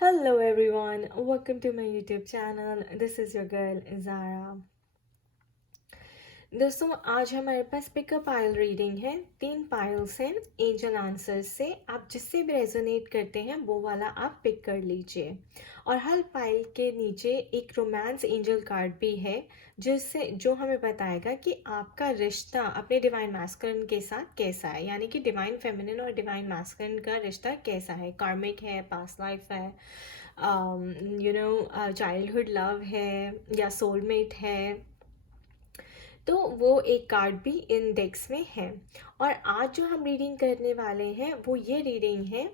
Hello everyone, welcome to my YouTube channel. This is your girl Zara. दोस्तों आज हमारे पास pickup pile reading है। 3 piles हैं angel answers से। आप जिससे भी रेजोनेट करते हैं वो वाला आप पिक कर लीजिए। और हर पाइल के नीचे एक रोमांस एंजल कार्ड भी है जो हमें बताएगा कि आपका रिश्ता अपने डिवाइन मैस्कुलिन के साथ कैसा है, यानी कि डिवाइन फेमिनिन और डिवाइन मैस्कुलिन का रिश्ता कैसा है। कार्मिक है, पास्ट लाइफ है, चाइल्डहुड लव है या सोलमेट है। तो वो एक कार्ड भी इन डेक्स में है। और आज जो हम रीडिंग करने वाले हैं वो ये रीडिंग है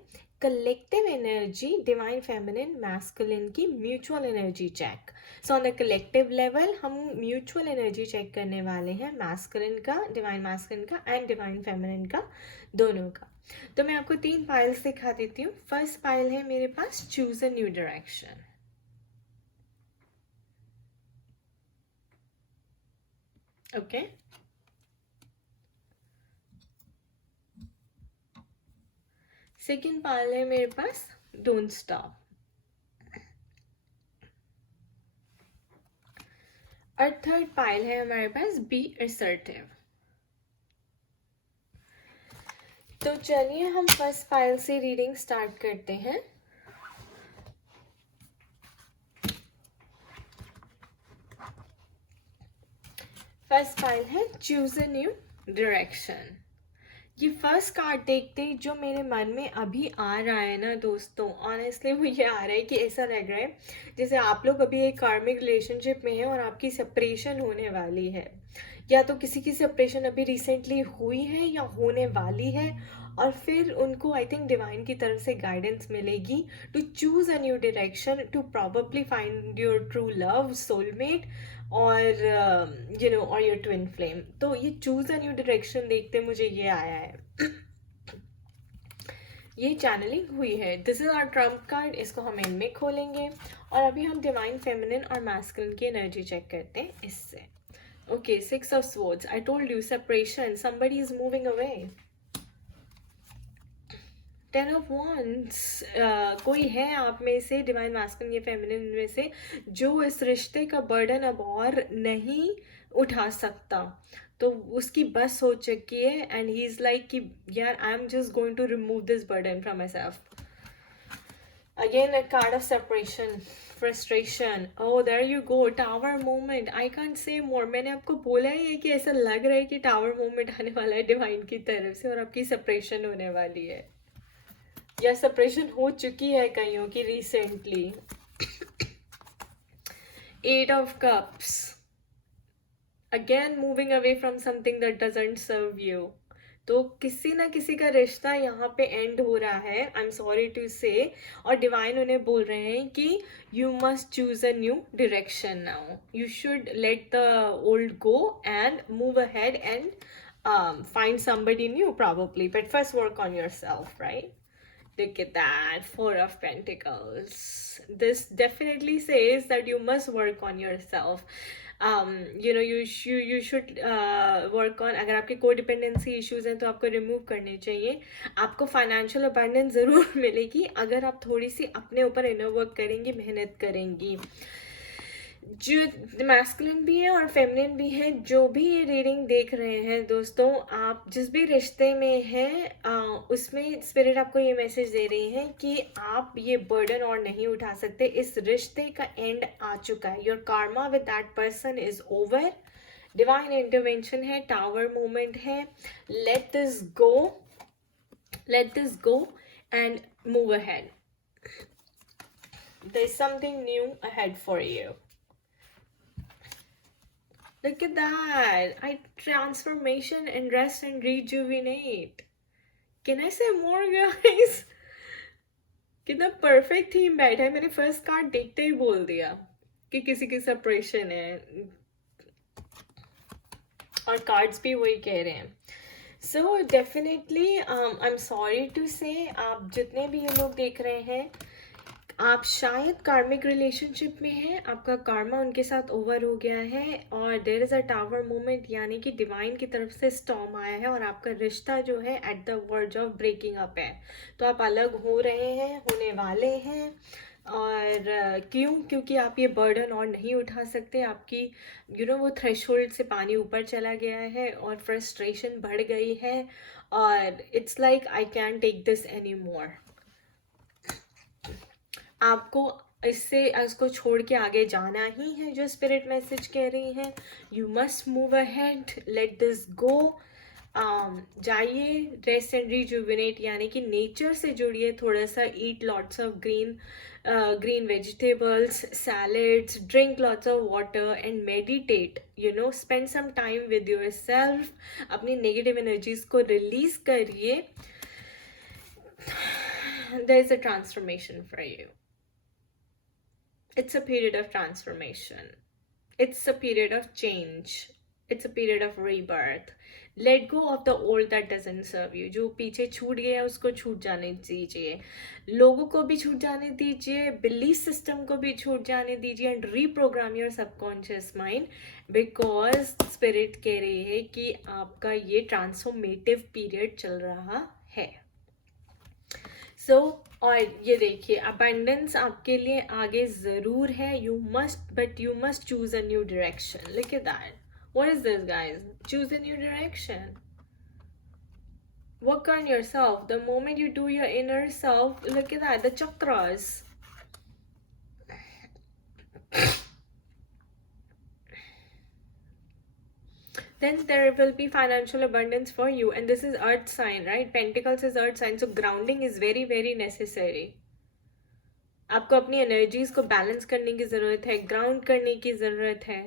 collective energy divine feminine masculine की mutual energy check. So on the collective level हम म्यूचुअल एनर्जी चेक करने वाले हैं मैस्कुलिन का, डिवाइन मैस्कुलिन का एंड डिवाइन फेमिनिन का, दोनों का। तो मैं आपको 3 पाइल्स दिखा देती हूँ। फर्स्ट पाइल है मेरे पास choose a new direction. Okay, second pile है मेरे पास डोंट स्टॉप। और थर्ड पाइल है हमारे पास बी असर्टिव। तो चलिए हम फर्स्ट पाइल से रीडिंग स्टार्ट करते हैं। फर्स्ट पाइल है चूज अ न्यू डायरेक्शन। ये फर्स्ट कार्ड देखते ही जो मेरे मन में अभी आ रहा है ना दोस्तों, ऑनेस्टली वो ये आ रहा है कि ऐसा लग रहा है जैसे आप लोग अभी एक कार्मिक रिलेशनशिप में हैं और आपकी सेपरेशन होने वाली है, या तो किसी की सेपरेशन अभी रिसेंटली हुई है या होने वाली है। और फिर उनको आई थिंक डिवाइन की तरफ से गाइडेंस मिलेगी to choose a new direction, to probably find your true love, soulmate और और योर ट्विन फ्लेम। तो ये चूज अ न्यू डायरेक्शन देखते मुझे ये आया है। ये चैनलिंग हुई है। This is our trump card, इसको हम एंड में खोलेंगे। और अभी हम डिवाइन फेमिनिन और मैस्कुलिन की एनर्जी चेक करते हैं इससे। Okay, 6 of swords. I told you separation, somebody is moving away। 10 of wands, कोई है आप में से डिवाइन मैस्कुलिन या फेमिनिन में से जो इस रिश्ते का बर्डन अब और नहीं उठा सकता। तो उसकी बस हो चुकी है एंड ही इज लाइक कि यार I am just going to remove this burden from my self. Again, a card of separation, frustration. Oh, there you go. Tower moment. I can't say more. मैंने आपको बोला ही है कि ऐसा लग रहा है कि टावर मोमेंट आने वाला है डिवाइन की तरफ से और आपकी सेपरेशन होने वाली है, या सेपरेशन हो चुकी है कईयों की recently. 8 of cups. Again moving away from something that doesn't serve you. तो किसी ना किसी का रिश्ता यहाँ पे एंड हो रहा है, आई एम सॉरी टू से। और डिवाइन उन्हें बोल रहे हैं कि you must choose a new direction now, you should let the old go and move ahead and find somebody new probably, but first work on yourself, right? Look at that, 4 of Pentacles. This definitely says that you must work on yourself. You should work on, अगर आपके codependency issues हैं तो आपको remove करने चाहिए। आपको financial abundance ज़रूर मिलेगी अगर आप थोड़ी सी अपने ऊपर इनर वर्क करेंगी, मेहनत करेंगी। जो मैस्कुलिन भी है और फेमिनिन भी है, जो भी ये रीडिंग देख रहे हैं दोस्तों, आप जिस भी रिश्ते में हैं उसमें स्पिरिट आपको ये मैसेज दे रही है कि आप ये बर्डन और नहीं उठा सकते। इस रिश्ते का एंड आ चुका है। Your Karma with that person is over. Divine intervention है, टावर मोमेंट है। Let this go, let this go and move ahead. There's something new ahead for you. Look at that. Transformation and rest and rejuvenate. Can I say more, guys? कितना perfect theme बैठा है। मैंने first card देखते ही बोल दिया कि किसी की सेपरेशन है, और कार्ड्स भी वही कह रहे हैं। So definitely I am sorry to say, आप जितने भी ये लोग देख रहे हैं, आप शायद कार्मिक रिलेशनशिप में हैं, आपका कार्मा उनके साथ ओवर हो गया है और there is a tower moment, यानी कि डिवाइन की तरफ से स्टॉर्म आया है और आपका रिश्ता जो है at the verge of breaking up है। तो आप अलग हो रहे हैं, होने वाले हैं। और क्यों? क्योंकि आप ये बर्डन और नहीं उठा सकते, आपकी वो थ्रेशोल्ड से पानी ऊपर चला गया है और फ्रस्ट्रेशन बढ़ गई है, और it's like I can take this any more. आपको इसको छोड़ के आगे जाना ही है, जो स्पिरिट मैसेज कह रही है। You must move ahead, let this go. जाइए, रेस्ट एंड रिजुविनेट, यानी कि नेचर से जुड़िए थोड़ा सा। Eat lots of green vegetables, salads, drink lots of water and meditate, spend some time with yourself. अपनी नेगेटिव एनर्जीज को release करिए। There is a transformation for you. It's a period of transformation. It's a period of change. It's a period of rebirth. Let go of the old that doesn't serve you. जो पीछे छूट गया उसको छूट जाने दीजिए, लोगों को भी छूट जाने दीजिए, बिलीफ सिस्टम को भी छूट जाने दीजिए, and reprogram your subconscious mind, because spirit कह रही है कि आपका ये ट्रांसफॉर्मेटिव पीरियड चल रहा है। और ये देखिए, अबंडेंस आपके लिए आगे ज़रूर है। You must choose a new direction. Look at that, what is this guys? Choose a new direction, work on yourself. The moment you do your inner self, look at that, the chakras. Then there will be financial abundance for you, and this is earth sign, right? Pentacles is earth sign, so grounding is very very necessary. आपको अपनी energies को balance करने की ज़रूरत है, ground करने की ज़रूरत है,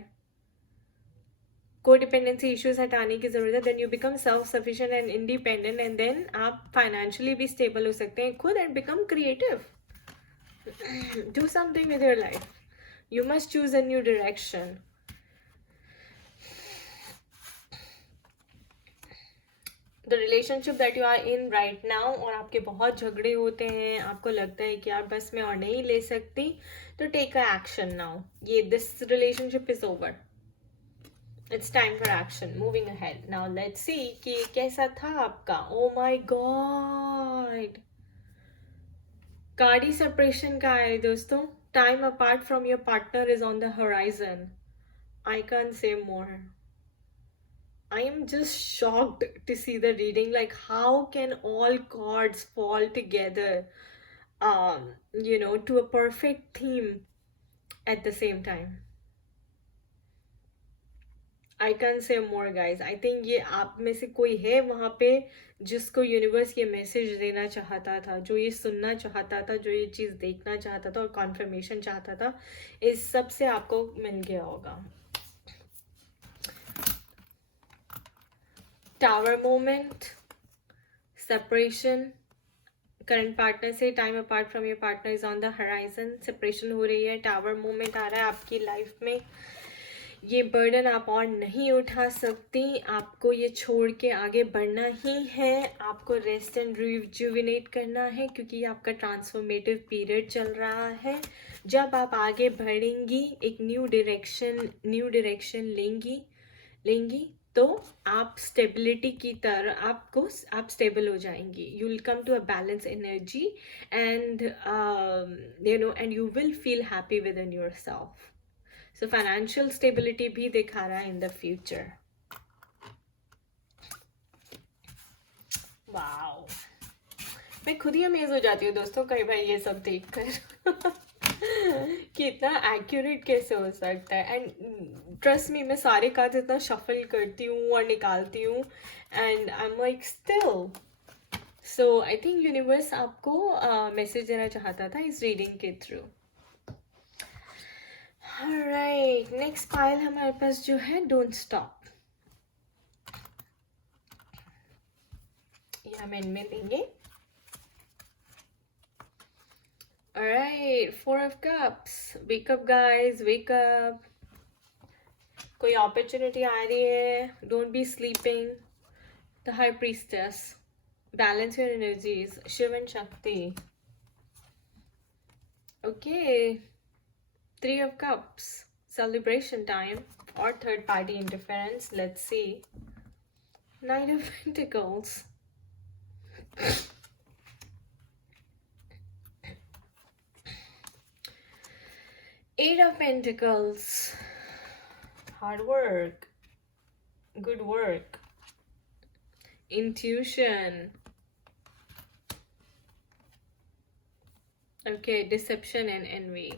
कोडिपेंडेंसी इश्यूज हटाने की ज़रूरत है। Then you become self sufficient and independent, and then आप फाइनेंशियली भी स्टेबल हो सकते हैं खुद, and become creative. Do something with your life. You must choose a new direction. The relationship that you are in right now, और आपके बहुत झगड़े होते हैं, आपको लगता है कि आप बस में और नहीं ले सकती, तो टेक अ एक्शन नाउ। ये this relationship is over, it's time for action, moving ahead. Now let's see कि कैसा था आपका। Oh my god, card separation का है दोस्तों। Time apart from your partner is on the horizon. I can say more. I am just shocked to see the reading. Like, how can all cards fall together, to a perfect theme at the same time? I can't say more, guys. I think ये आप में से कोई है वहाँ पे जिसको universe ये मैसेज देना चाहता था, जो ये सुनना चाहता था, जो ये चीज़ देखना चाहता था और कॉन्फर्मेशन चाहता था। इस सब से आपको मिल गया होगा। Tower moment, separation, current partner से time apart from your partner is on the horizon. Separation हो रही है, टावर मोमेंट आ रहा है आपकी लाइफ में। ये बर्डन आप और नहीं उठा सकती, आपको ये छोड़ के आगे बढ़ना ही है। आपको रेस्ट एंड रिजुविनेट करना है, क्योंकि आपका ट्रांसफॉर्मेटिव पीरियड चल रहा है। जब आप आगे बढ़ेंगी, एक न्यू डायरेक्शन लेंगी, तो आप स्टेबिलिटी की तरह आप स्टेबल हो जाएंगी। You will come to a balance energy, and and you will feel happy within your self. So financial stability भी दिखा रहा है इन द फ्यूचर। वाओ, मैं खुद ही अमेज हो जाती हूँ दोस्तों कई बार ये सब देखकर कि इतना एक्यूरेट कैसे हो सकता है। एंड ट्रस्ट मी, मैं सारे कार्ड्स इतना शफल करती हूँ और निकालती हूँ, and I am like still. So I think universe आपको मैसेज देना चाहता था इस रीडिंग के थ्रू। ऑलराइट, नेक्स्ट पाइल हमारे पास जो है डोंट स्टॉप, ये हम इनमें देंगे। Alright, Four of Cups. Wake up, guys. Wake up. कोई opportunity आ रही है. Don't be sleeping. The High Priestess. Balance your energies. Shiv and Shakti. Okay. Three of Cups. Celebration time. Or third party interference. Let's see. Knight of Pentacles. Eight of Pentacles. Hard work. Good work. Intuition. Okay, deception and envy.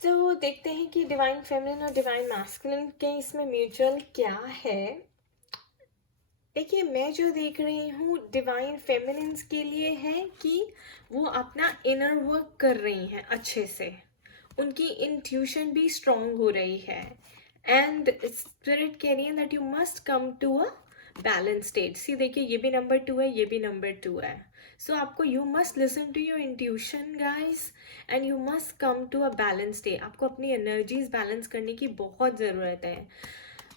तो देखते हैं कि divine feminine और divine masculine के इसमें mutual क्या है। देखिए, मैं जो देख रही हूँ डिवाइन फेमिनिन्स के लिए है कि वो अपना इनर वर्क कर रही हैं अच्छे से, उनकी इंट्यूशन भी स्ट्रॉन्ग हो रही है, एंड स्पिरिट कह रही है that you must come to a balance state. See देखिए, ये भी नंबर 2 है, ये भी नंबर 2 है। सो आपको you must listen to your intuition guys, and you must come to a balance state. आपको अपनी एनर्जीज बैलेंस करने की बहुत ज़रूरत है।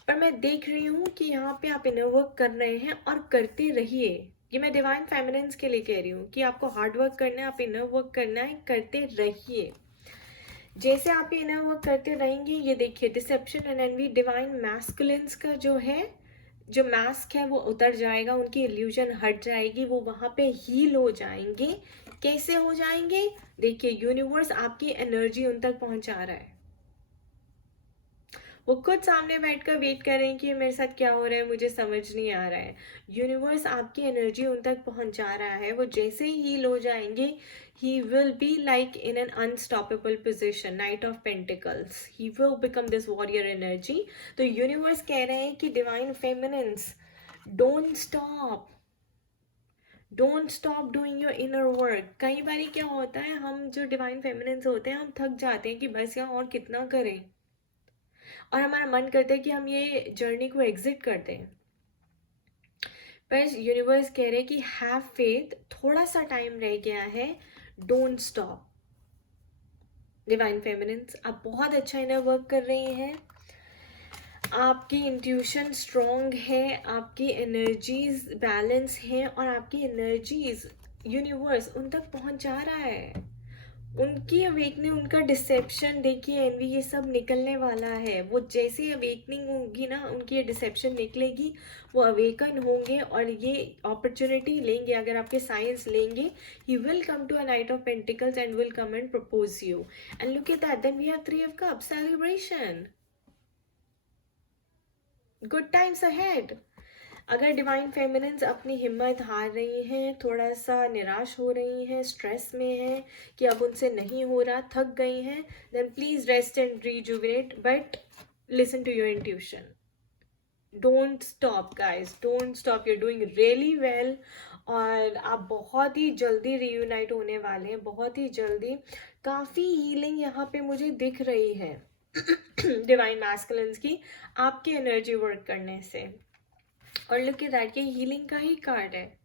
पर मैं देख रही हूँ कि यहाँ पे आप इनर वर्क कर रहे हैं और करते रहिए। ये मैं डिवाइन फेमिनिन्स के लिए कह रही हूँ कि आपको हार्ड वर्क करना है, आप इनर वर्क करना है, करते रहिए। जैसे आप ये इनर वर्क करते रहेंगे, ये देखिए deception and envy divine masculines का जो है, जो मास्क है वो उतर जाएगा, उनकी इल्यूजन हट जाएगी, वो वहाँ पे हील हो जाएंगे। कैसे हो जाएंगे? देखिए, यूनिवर्स आपकी एनर्जी उन तक पहुँचा रहा है। वो खुद सामने बैठकर वेट कर रहे हैं कि मेरे साथ क्या हो रहा है, मुझे समझ नहीं आ रहा है। यूनिवर्स आपकी एनर्जी उन तक पहुंचा रहा है। वो जैसे ही हील हो जाएंगे, he will be like in an unstoppable position, night of pentacles, he will become this warrior energy. तो यूनिवर्स कह रहे हैं कि divine feminines, don't stop, don't stop doing your inner work. कई बार क्या होता है, हम जो डिवाइन फेमिनिन्स होते हैं, हम थक जाते हैं कि बस यहाँ और कितना करें, और हमारा मन करता है कि हम ये जर्नी को एग्जिट कर दें। पर यूनिवर्स कह रहे हैं कि हैव फेथ, थोड़ा सा टाइम रह गया है, डोंट स्टॉप। डिवाइन फेमिनिन्स, आप बहुत अच्छा इनर वर्क कर रही हैं, आपकी इंट्यूशन स्ट्रॉन्ग है, आपकी एनर्जीज बैलेंस हैं, और आपकी एनर्जीज यूनिवर्स उन तक पहुंचा रहा है। उनकी अवेकनिंग, उनका डिसेप्शन देखिए, एनवी, ये सब निकलने वाला है। वो जैसे अवेकनिंग होगी ना, उनकी ये डिसेप्शन निकलेगी, वो अवेकन होंगे और ये अपॉर्चुनिटी लेंगे। अगर आपके साइंस लेंगे, he will come to a knight of pentacles and will come and propose you, and look at that, then we have 3 of cups, celebration, good times ahead. अगर डिवाइन फेमिनिन्स अपनी हिम्मत हार रही हैं, थोड़ा सा निराश हो रही हैं, स्ट्रेस में हैं कि अब उनसे नहीं हो रहा, थक गई हैं, then please rest and rejuvenate, but listen to your intuition. Don't stop guys, don't stop, you are doing really well, और आप बहुत ही जल्दी रीयूनाइट होने वाले हैं, बहुत ही जल्दी। काफ़ी हीलिंग यहाँ पे मुझे दिख रही है डिवाइन मैस्कुलिन्स की, आपके एनर्जी वर्क करने से। और लुक एट दैट, ये हीलिंग का ही कार्ड है।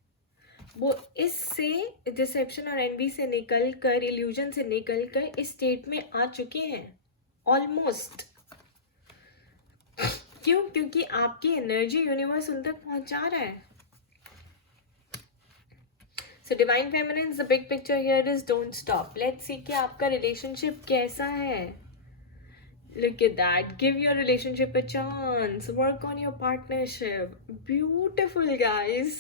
वो इससे, डिसेप्शन और एनवी से निकल कर, इल्यूजन से निकल कर इस स्टेट में आ चुके हैं ऑलमोस्ट। क्यों? क्योंकि आपकी एनर्जी यूनिवर्स उन तक पहुंचा रहा है। So divine feminine, the big picture here is don't stop. Let's see कि आपका रिलेशनशिप कैसा है। Look at that. Give your relationship a chance. Work on your partnership. Beautiful guys.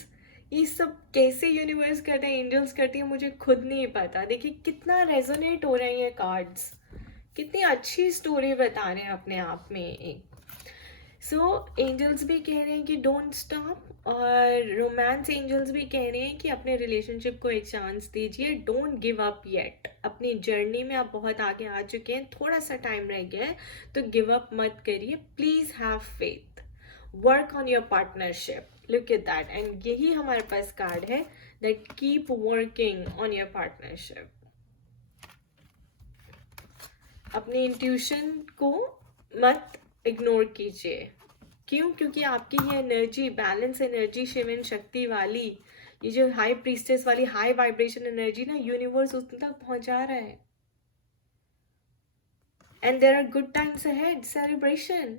ये सब कैसे यूनिवर्स करते हैं, एंजल्स करती है, मुझे खुद नहीं पता। देखिए कितना रेजोनेट हो रहे हैं ये कार्ड्स, कितनी अच्छी स्टोरी बता रहे हैं अपने आप में एक। सो एंजल्स भी कह रहे हैं कि डोंट स्टॉप, और रोमांस एंजल्स भी कह रहे हैं कि अपने रिलेशनशिप को एक चांस दीजिए, डोंट गिव अप येट। अपनी जर्नी में आप बहुत आगे आ चुके हैं, थोड़ा सा टाइम रह गया है, तो गिव अप मत करिए, please have faith, work on your partnership. Look at that, and यही हमारे पास कार्ड है, that keep working on your partnership. अपनी इंट्यूशन को मत इग्नोर कीजिए। क्यों? क्योंकि आपकी ये एनर्जी, बैलेंस एनर्जी, शिवन शक्ति वाली, ये जो हाई प्रीस्टेस वाली हाई वाइब्रेशन एनर्जी ना, यूनिवर्स उस तक पहुंचा रहा है। And there are good times ahead, celebration.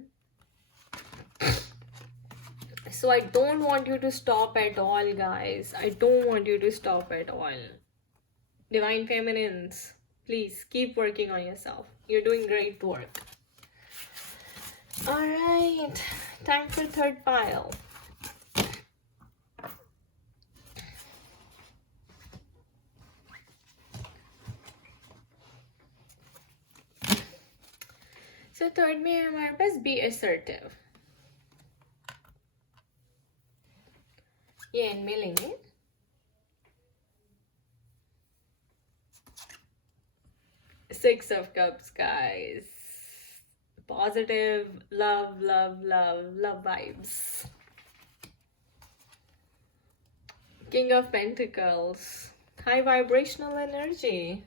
So I don't want you to stop at all, guys. I don't want you to stop at all. Divine Feminines, please keep working on yourself. You're doing great work. All right, time for third pile. So third में है हमारे पास be assertive, ये and में लेंगे। Six of Cups, guys. Positive, love, love, love, love vibes. King of Pentacles, high vibrational energy.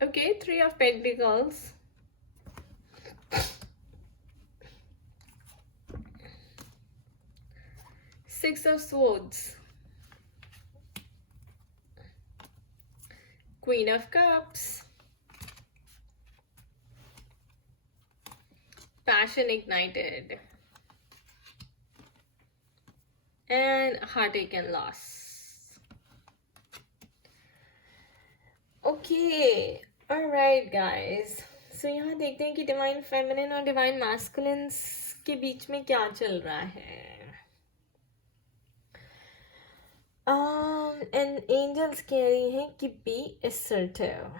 Okay, Three of Pentacles. Six of Swords. Queen of Cups. Passion ignited. And heartache and loss. Okay, alright guys. So यहाँ देखते हैं कि divine feminine और divine masculines के बीच में क्या चल रहा है। एंड एंजल्स कह रही हैं कि बी असर्टिव।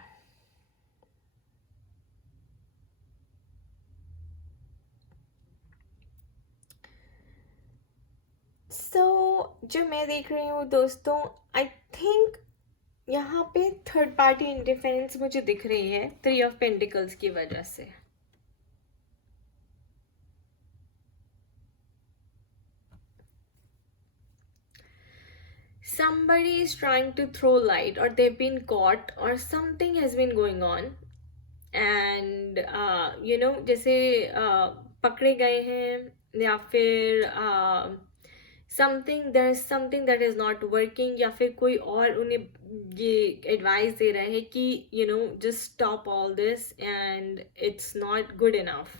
सो जो मैं देख रही हूँ दोस्तों, आई थिंक यहाँ पे थर्ड पार्टी इंटरफेरेंस मुझे दिख रही है थ्री ऑफ पेंटिकल्स की वजह से। Somebody is trying to throw light, or they've been caught, or something has been going on, and जैसे पकड़े गए हैं, या फिर something that is not working, या फिर कोई और उन्हें ये एडवाइस दे रहा है कि just stop all this and it's not good enough.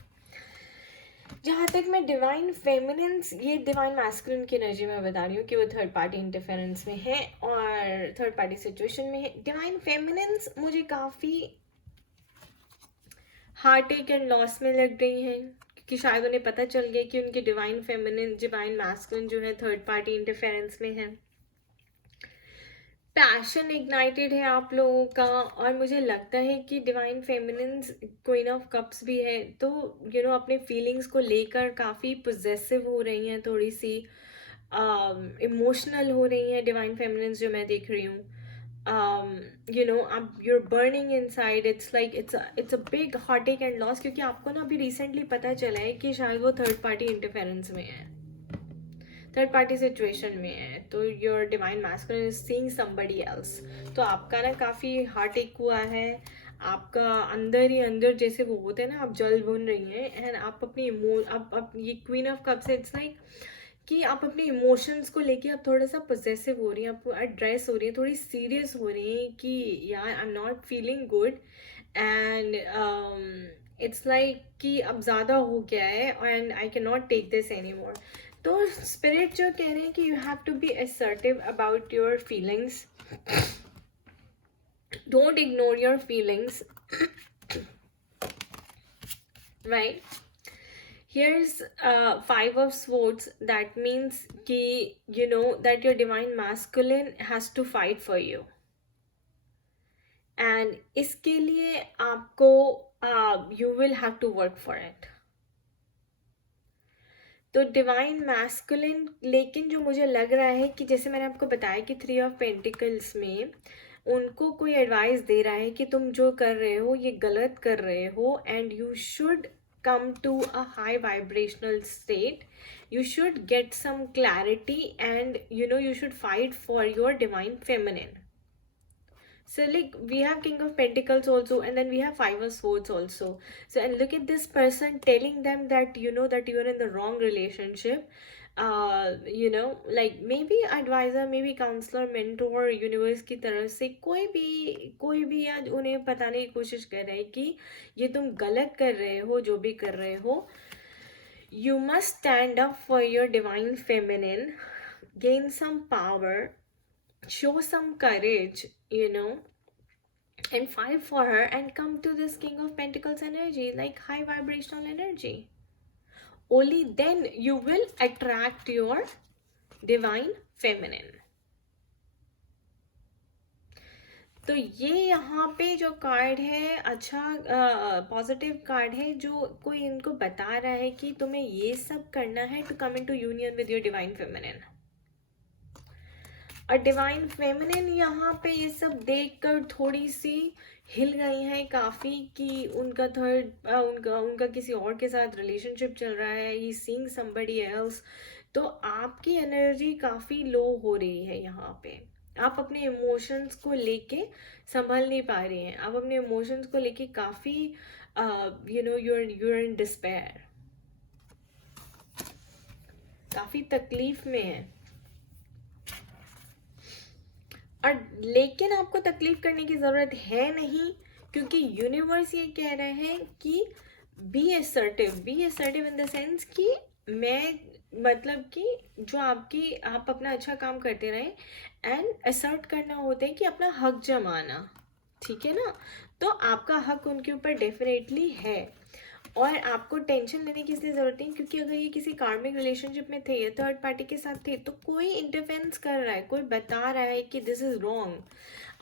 जहाँ तक मैं डिवाइन फेमिनिन्स, ये डिवाइन मैस्कुलिन की एनर्जी में बता रही हूँ कि वो थर्ड पार्टी इंटरफेरेंस में है और थर्ड पार्टी सिचुएशन में है। डिवाइन फेमिनिन्स मुझे काफ़ी हार्ट एंड लॉस में लग रही हैं, क्योंकि शायद उन्हें पता चल गया कि उनकी डिवाइन फेमिनिन, डिवाइन मैस्कुलिन जो है थर्ड पार्टी इंटरफेरेंस में है। पैशन इग्नाइटेड है आप लोगों का, और मुझे लगता है कि divine feminines queen of cups भी है, तो अपने फीलिंग्स को लेकर काफ़ी पोजेसिव हो रही हैं, थोड़ी सी इमोशनल हो रही हैं डिवाइन फेमिनिन्स जो मैं देख रही हूँ। you're burning inside, it's like it's a big heartache and loss, क्योंकि आपको ना अभी रिसेंटली पता चला है कि शायद वो थर्ड पार्टी इंटरफेरेंस में है, थर्ड पार्टी सिचुएशन में है, तो your divine masculine is seeing somebody else. तो आपका ना काफ़ी हार्टेक हुआ है, आपका अंदर ही अंदर जैसे वो होते हैं ना, आप जल भुन रही हैं, एंड आप अपनी आप ये queen of cups, it's like कि आप अपने इमोशंस को लेके आप थोड़ा सा पोजेसिव हो रही हैं, आप एड्रेस हो रही हैं, थोड़ी सीरियस हो रही हैं कि यार I am not feeling good, and it's like कि अब ज़्यादा हो गया है and I can not take this any more. तो स्पिरिट जो कह रहे हैं कि you have to be assertive about your feelings, don't ignore your feelings, right. Here's Five of Swords. That means कि that your divine masculine has to fight for you, and इसके लिए आपको you will have to work for it. तो divine masculine, लेकिन जो मुझे लग रहा है कि जैसे मैंने आपको बताया कि थ्री ऑफ पेंटिकल्स में उनको कोई एडवाइस दे रहा है कि तुम जो कर रहे हो ये गलत कर रहे हो, and you should come to a high vibrational state, you should get some clarity, and you should fight for your divine feminine. So like we have King of Pentacles also, and then we have Five of Swords also. So and look at this person telling them that that you are in the wrong relationship. Like maybe advisor, maybe counselor, mentor, universe की तरफ से कोई भी आज उन्हें बताने की कोशिश कर रहा है कि ये तुम गलत कर रहे हो, जो भी कर रहे हो। You must stand up for your divine feminine, gain some power, show some courage, and fight for her, and come to this King of Pentacles energy, like high vibrational energy. Only then you will attract your divine feminine. तो ये यहाँ पे जो card है अच्छा positive card है, जो कोई इनको बता रहा है कि तुम्हें ये सब करना है to come into union with your divine feminine. और डिवाइन फेमिनिन यहाँ पे ये सब देखकर थोड़ी सी हिल गई हैं काफ़ी, कि उनका उनका किसी और के साथ रिलेशनशिप चल रहा है, ही सीइंग समबडी एल्स। तो आपकी एनर्जी काफ़ी लो हो रही है यहाँ पे। आप अपने इमोशंस को लेके संभल नहीं पा रही हैं, आप अपने इमोशंस को लेके काफ़ी यूर इन डिस्पेयर, काफ़ी तकलीफ में है। और लेकिन आपको तकलीफ करने की ज़रूरत है नहीं, क्योंकि यूनिवर्स ये कह रहे हैं कि be assertive in the sense कि मैं, मतलब कि जो आप अपना अच्छा काम करते रहें, एंड असर्ट करना होता है कि अपना हक जमाना, ठीक है ना। तो आपका हक उनके ऊपर डेफिनेटली है, और आपको टेंशन लेने की इसलिए ज़रूरत नहीं, क्योंकि अगर ये किसी कार्मिक रिलेशनशिप में थे या थर्ड पार्टी के साथ थे, तो कोई इंटरफेरेंस कर रहा है, कोई बता रहा है कि दिस इज़ रॉन्ग।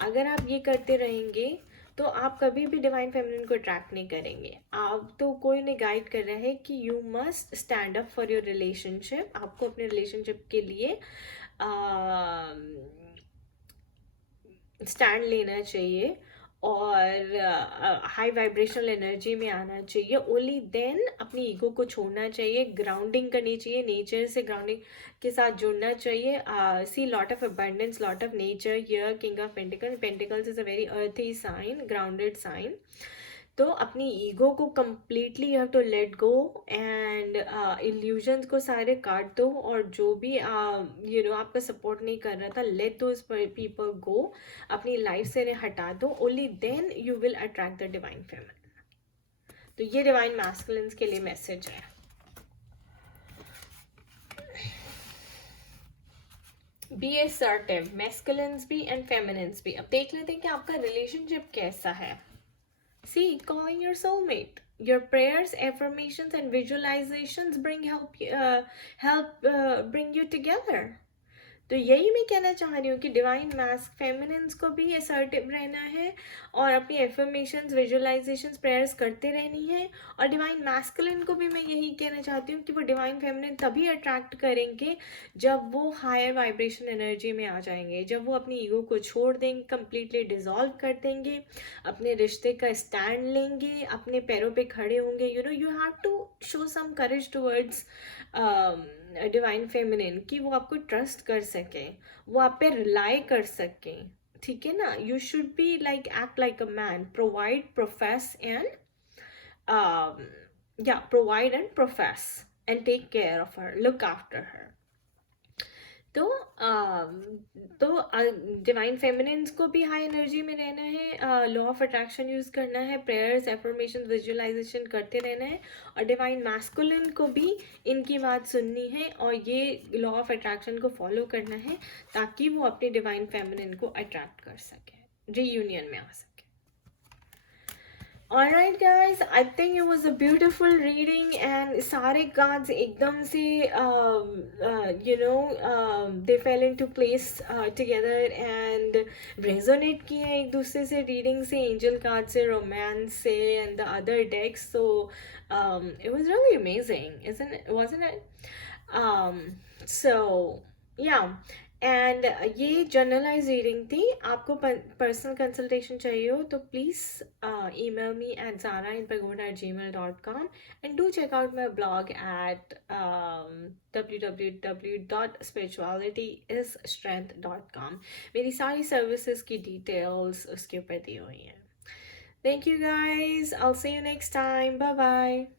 अगर आप ये करते रहेंगे तो आप कभी भी डिवाइन फेमिनिन को अट्रैक्ट नहीं करेंगे। आप तो कोई ने गाइड कर रहा है कि you must stand up for your relationship, आपको अपने रिलेशनशिप के लिए स्टैंड लेना चाहिए, और हाई वाइब्रेशनल एनर्जी में आना चाहिए। ओनली देन अपनी ईगो को छोड़ना चाहिए, ग्राउंडिंग करनी चाहिए, नेचर से ग्राउंडिंग के साथ जुड़ना चाहिए। See lot of abundance, lot of nature here, king of pentacles is a very earthy sign, grounded sign. तो अपनी ईगो को completely you have to let go, and illusions को सारे काट दो, और जो भी आपका सपोर्ट नहीं कर रहा था, लेट दोज पीपल गो, अपनी लाइफ से इन्हें हटा दो। Only then you will attract the divine feminine. तो ये डिवाइन मैस्कुलिन्स के लिए मैसेज है। बी असर्टिव, मैस्कुलिन्स भी एंड फेमिनिन्स भी। अब देख लेते हैं कि आपका रिलेशनशिप कैसा है। See, calling your soulmate. Your prayers, affirmations, and visualizations bring you together. तो यही मैं कहना चाह रही हूँ कि डिवाइन मास्क फेमिनिन्स को भी असर्टिव रहना है, और अपनी एफर्मेशंस, विजुअलाइजेशंस, प्रेयर्स करते रहनी है। और डिवाइन मैस्कुलिन को भी मैं यही कहना चाहती हूँ कि वो डिवाइन फेमिनिन तभी अट्रैक्ट करेंगे जब वो हायर वाइब्रेशन एनर्जी में आ जाएंगे, जब वो अपनी ईगो को छोड़ देंगे, कम्प्लीटली डिजॉल्व कर देंगे, अपने रिश्ते का स्टैंड लेंगे, अपने पैरों पे खड़े होंगे। You have to show some courage towards divine feminine, कि वो आपको ट्रस्ट कर सके, वो आप पे रिलाई कर सके, ठीक है ना। You should be like act like a man, provide, profess and provide and profess and take care of her, look after her. तो डिवाइन फेमिनिन्स को भी हाई एनर्जी में रहना है, लॉ ऑफ अट्रैक्शन यूज़ करना है, प्रेयर्स, एफर्मेशन, विजुअलाइजेशन करते रहना है। और डिवाइन मैस्कुलिन को भी इनकी बात सुननी है, और ये लॉ ऑफ अट्रैक्शन को फॉलो करना है, ताकि वो अपनी डिवाइन फेमिनिन को अट्रैक्ट कर सके, रीयूनियन में आ सके। Alright guys, I think it was a beautiful reading, and सारे cards एकदम से they fell into place together and resonate किए एक दूसरे से, reading से, angel cards से, romance से, and the other decks. So it was really amazing, wasn't it? So yeah. And ये जर्नलाइज रीडिंग थी। आपको पर्सनल कंसल्टेशन चाहिए हो तो please email me at zara@pagoda@gmail.com, and do check out my blog at www.spiritualityisstrength.com. मेरी सारी services की details उसके ऊपर दी हुई हैं। Thank you guys. I'll see you next time. Bye bye.